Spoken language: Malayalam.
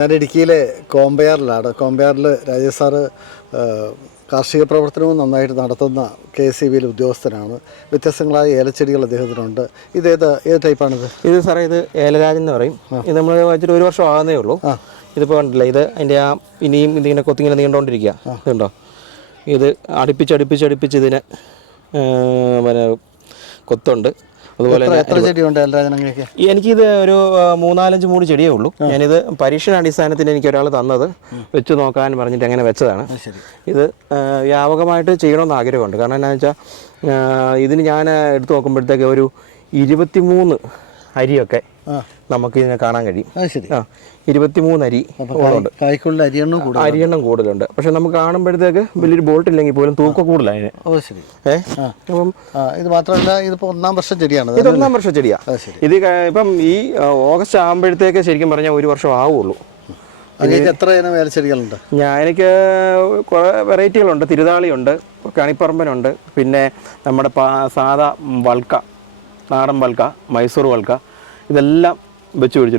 ഞാൻ ഇടുക്കിയിലെ കോമ്പയാറിലാണ്. കോമ്പയാറിൽ രാജേഷ് സാറ് കാർഷിക പ്രവർത്തനവും നന്നായിട്ട് നടത്തുന്ന കെ എസ് സി ബിയിലെ ഉദ്യോഗസ്ഥനാണ്. വ്യത്യസ്തങ്ങളായ ഏലച്ചെടികൾ അദ്ദേഹത്തിനുണ്ട്. ഇത് ഏത് ഏത് ടൈപ്പാണിത്? ഇത് സാറേ ഇത് ഏലരാജൻ എന്ന് പറയും. ഇത് നമ്മൾ വെച്ചിട്ട് ഒരു വർഷം ആകുന്നേ ഉള്ളൂ. ഇതിപ്പോൾ കണ്ടില്ല ഇത് അതിന്റെ ആ ഇനിയും ഇതിങ്ങനെ കൊത്തിങ്ങനെ നീണ്ടോണ്ടിരിക്കുക ഇതുണ്ടോ? ഇത് അടുപ്പിച്ച് അടുപ്പിച്ച് അടുപ്പിച്ച് ഇതിനെ പിന്നെ കൊത്തുണ്ട്. അതുപോലെ എനിക്കിത് ഒരു മൂന്നാലഞ്ച് മൂട് ചെടിയേ ഉള്ളൂ. ഞാനിത് പരീക്ഷണാടിസ്ഥാനത്തിൽ എനിക്ക് ഒരാൾ തന്നത് വെച്ച് നോക്കാൻ പറഞ്ഞിട്ട് അങ്ങനെ വെച്ചതാണ്. ഇത് വ്യാപകമായിട്ട് ചെയ്യണമെന്ന് ആഗ്രഹമുണ്ട്. കാരണം എന്താണെന്ന് വെച്ചാൽ ഇതിന് ഞാൻ എടുത്തു നോക്കുമ്പോഴത്തേക്ക് ഒരു ഇരുപത്തിമൂന്ന് അരിയൊക്കെ നമുക്ക് ഇതിനെ കാണാൻ കഴിയും. ആ ഇരുപത്തിമൂന്ന് അരി അപ്പോൾ കായ്ക്കുള്ള അരിയെണ്ണം കൂടുതൽ അരിയെണ്ണം കൂടുതലുണ്ട്. പക്ഷെ നമുക്ക് കാണുമ്പോഴത്തേക്ക് വലിയൊരു ബോൾട്ട് ഇല്ലെങ്കിൽ പോലും തൂക്കം കൂടുതലാണ് അതിന്. ഓ ശരി. ഏ? അപ്പം ആ ഇത് മാത്രമല്ല ഇതിപ്പോ ഒന്നാം വർഷം ചെടിയാണ്. ഇത് ഒന്നാം വർഷം ചെടിയാ. ഇത് ഇപ്പം ഈ ഓഗസ്റ്റ് ആകുമ്പോഴത്തേക്ക് ശരിക്കും പറഞ്ഞാൽ ഒരു വർഷം ആവുള്ളൂ. എത്ര ഇനം ഏലച്ചെടികളുണ്ട് ഞാൻ എനിക്ക് കുറേ വെറൈറ്റികളുണ്ട്. തിരുതാളിയുണ്ട് കണിപ്പറമ്പനുണ്ട് പിന്നെ നമ്മുടെ സാധാ വൾക്ക നാടൻ വൽക്ക മൈസൂർ വൾക്ക ഇതെല്ലാം വെച്ച് പിടിച്ചിട്ടുണ്ട്.